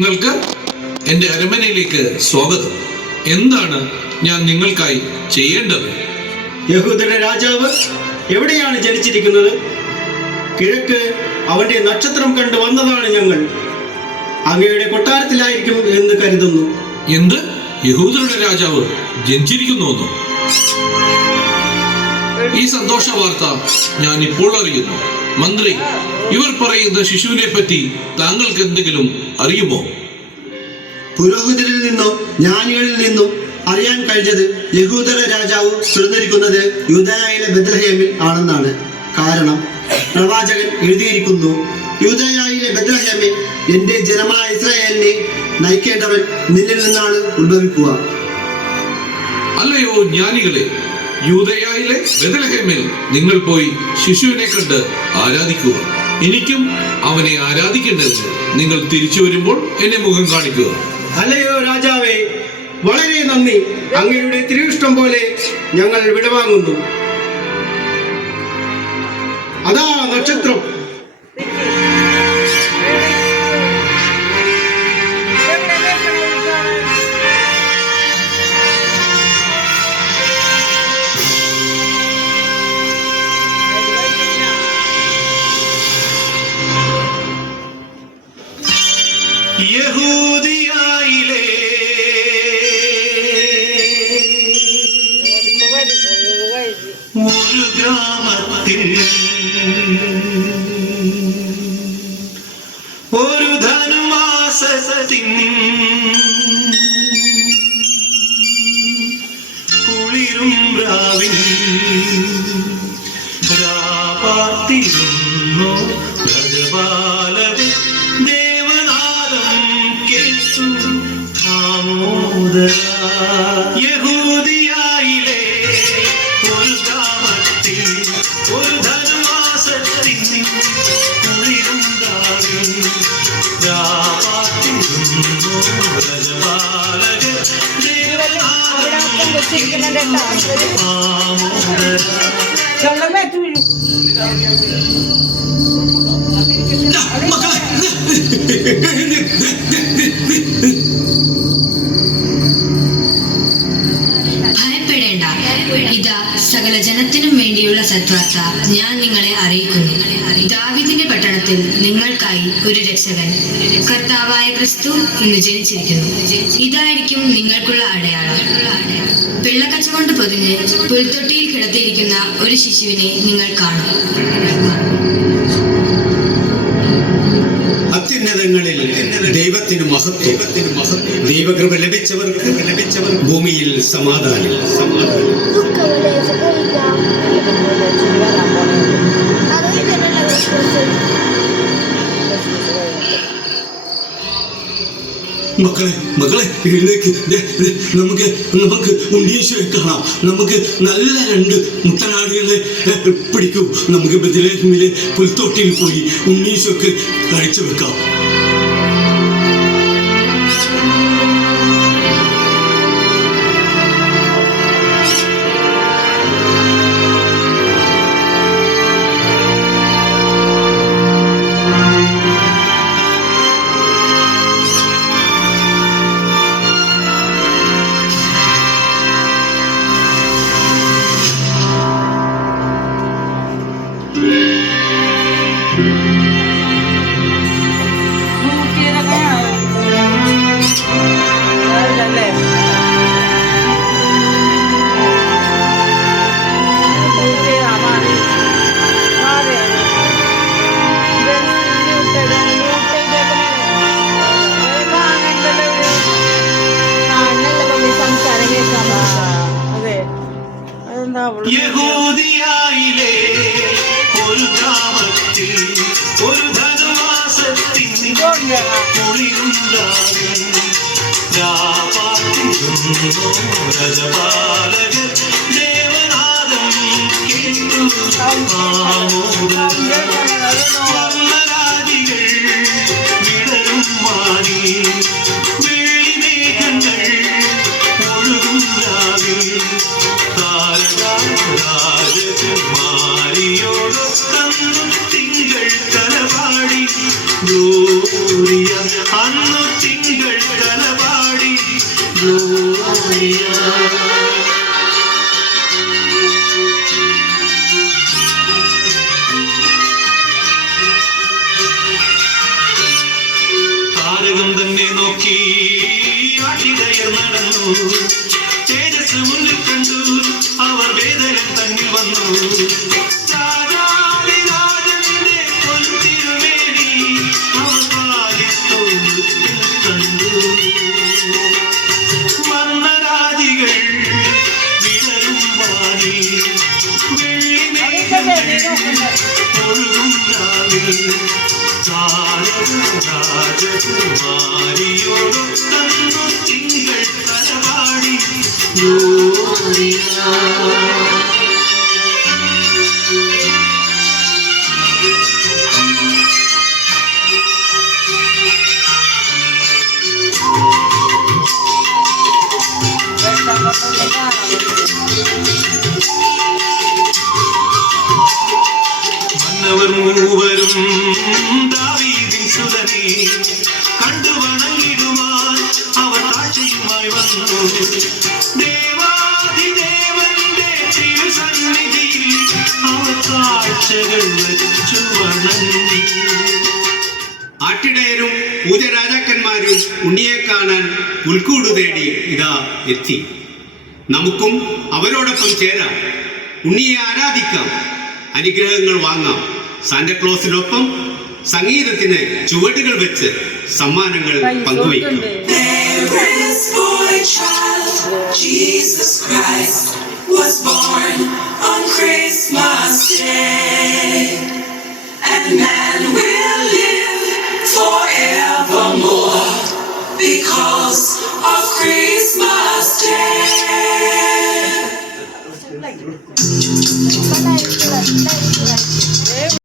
നിങ്ങൾക്ക് എൻ്റെ അരമനയിലേക്ക് സ്വാഗതം. എന്താണ് ഞാൻ നിങ്ങൾക്കായി ചെയ്യേണ്ടത്? യഹൂദരുടെ രാജാവ് എവിടെയാണ് ജനിച്ചിരിക്കുന്നത്? കിഴക്ക് അവന്റെ നക്ഷത്രം കണ്ടു വന്നതാണ് ഞങ്ങൾ. അങ്ങയുടെ കൊട്ടാരത്തിലായിരിക്കും എന്ന് കരുതുന്നു. എന്ത്? യഹൂദരുടെ രാജാവ് ജനിച്ചിരിക്കുന്നുവെന്നോ? ഈ സന്തോഷ വാർത്ത ഞാൻ ഇപ്പോൾ അറിയുന്നു. മന്ത്രി, ഇവർ പറയുന്ന ശിശുവിനെ പറ്റി താങ്കൾക്ക് എന്തെങ്കിലും അറിയുമോ? പുരോഹിതരിൽ നിന്നോ ജ്ഞാനികളിൽ നിന്നും അറിയാൻ കഴിഞ്ഞത് യഹൂദരുടെ രാജാവ് പിറന്നിരിക്കുന്നത് യൂദയായിലെ ബെത്ലഹേമിൽ ആണെന്നാണ്. കാരണം പ്രവാചകൻ എഴുതിയിരിക്കുന്നു, യൂദയായിലെ ബെത്ലഹേമിൽ എന്റെ ജനമായ ഇസ്രായേലിനെ നയിക്കേണ്ടവൻ നിന്നിൽ നിന്നാണ് ഉത്ഭവിക്കുക. അല്ലയോ ജ്ഞാനികളെ, യൂദയായിലെ ബെത്ലഹേമിൽ നിങ്ങൾ പോയി ശിശുവിനെ കണ്ട് ആരാധിക്കുക. എനിക്കും അവനെ ആരാധിക്കേണ്ടതിന് നിങ്ങൾ തിരിച്ചു വരുമ്പോൾ എന്നെ മുഖം കാണിക്കുക. അല്ലയോ രാജാവേ, വളരെ നന്ദി. അങ്ങയുടെ തിരുവിഷ്ടം പോലെ ഞങ്ങൾ വിടവാങ്ങുന്നു. അതാ നക്ഷത്രം. യഹൂദിയായിലെ ഒരു ഗ്രാമത്തിൽ ഒരു ധനുമാസത്തിൻ കുളിരും രാവിൽ രാപാർത്തിരുന്നു രാജപാലകൻ യഹൂദിയായിലെ ഒരു ഗ്രാമത്തിൽ ഒരു ധനുമാസത്തിൻ കുളിരും രാവിൽ രാപാർത്തിരുന്നു രാജപാലകൻ ഭയപ്പെടേണ്ട, ഇതാ സകല ജനത്തിനും വേണ്ടിയുള്ള സദ്വാർത്ത ഞാൻ നിങ്ങളെ അറിയിക്കുന്നു. ദാവീദിന്റെ പട്ടണത്തിൽ നിങ്ങൾക്കായി ഒരു രക്ഷകൻ, കർത്താവായ ക്രിസ്തു ഇന്ന് ജനിച്ചിരിക്കുന്നു. ഇതായിരിക്കും നിങ്ങൾക്കുള്ള അടയാളം. വെള്ളക്കച്ച കൊണ്ട് പൊതിഞ്ഞ് പുൽത്തൊട്ടിയിൽ കിടത്തിയിരിക്കുന്ന ഒരു ശിശുവിനെ നിങ്ങൾ കാണും. അത്യുന്നതങ്ങളിൽ ദൈവത്തിന് മഹത്വം. ദൈവകൃപ ലഭിച്ചവർക്ക് ഭൂമിയിൽ സമാധാനം. മക്കളെ എഴുന്നേക്ക്. നമുക്ക് ഉണ്ണീശോയെ കാണാം. നമുക്ക് നല്ല 2 മുട്ടനാടുകളെ പിടിക്കൂ. നമുക്ക് ബെത്ലഹേമിലെ പുൽത്തൊട്ടിയിൽ പോയി ഉണ്ണീശോക്ക് കാഴ്ചവെക്കാം. യഹൂദിയായിലെ ഒരു ഗ്രാമത്തിൽ ഒരു ധനുമാസത്തിൻ കുളിരും രാവിൽ രാപാർത്തിരുന്നു രാജപാലകൻ ദേവനാദം കേട്ടു വർണ്ണരാജികൾ വിടരും മാറി വെള്ളിമേഘങ്ങൾ ഒഴുകും രാവിൽ രാജകുമാരിയോടൊപ്പം തിങ്കൾ തലപാടി ഗ്ലോറിയ അന്നു തിങ്കൾ കലപാടി ഗ്ലോറിയ. താരകം തന്നെ നോക്കി ആട്ടിടയർ നടന്നു. തേജസ് മുന്നിൽ കണ്ടു അവർ വേദനം തന്നിൽ വന്നു. രാജാതിരാജന്റെ പൊൻതിരുമേനി അവർ പാലിത്തോന്നിൽ കണ്ടു. വർണ്ണരാജികൾ വിടരും വാനിൽ വെള്ളിമേഘങ്ങൾ ഒഴുകും രാവിൽ. രാജകുമാരിയോടൊത്തന്നു തിങ്കൾ കലപാടി ഗ്ലോറിയ. മന്നവർ മൂവരും ദാവീദിൻ സുതനെ കണ്ടു വണങ്ങിടുവാൻ അവർ താഴ്ചയുമായി വന്നു. ദേവാധിദേവന്റെ തിരുസന്നിധിയിൽ അവർ കാഴ്ചകൾ വെച്ചു വണങ്ങി. ആട്ടിടയരും പൂജരാജാക്കന്മാരും ഉണ്ണിയെ കാണാൻ പുൽക്കൂട് തേടി ഇതാ എത്തി. നമുക്കും അവരോടൊപ്പം ചേരാം, ഉണ്ണിയെ ആരാധിക്കാം, അനുഗ്രഹങ്ങൾ വാങ്ങാം. സാന്റക്ലോസിനൊപ്പം സംഗീതത്തിന് ചുവടുകൾ വെച്ച് സമ്മാനങ്ങൾ പങ്കുവയ്ക്കാം. There is boy child, Jesus Christ was born on Christmas Day, and man will live forevermore because of Christmas Day.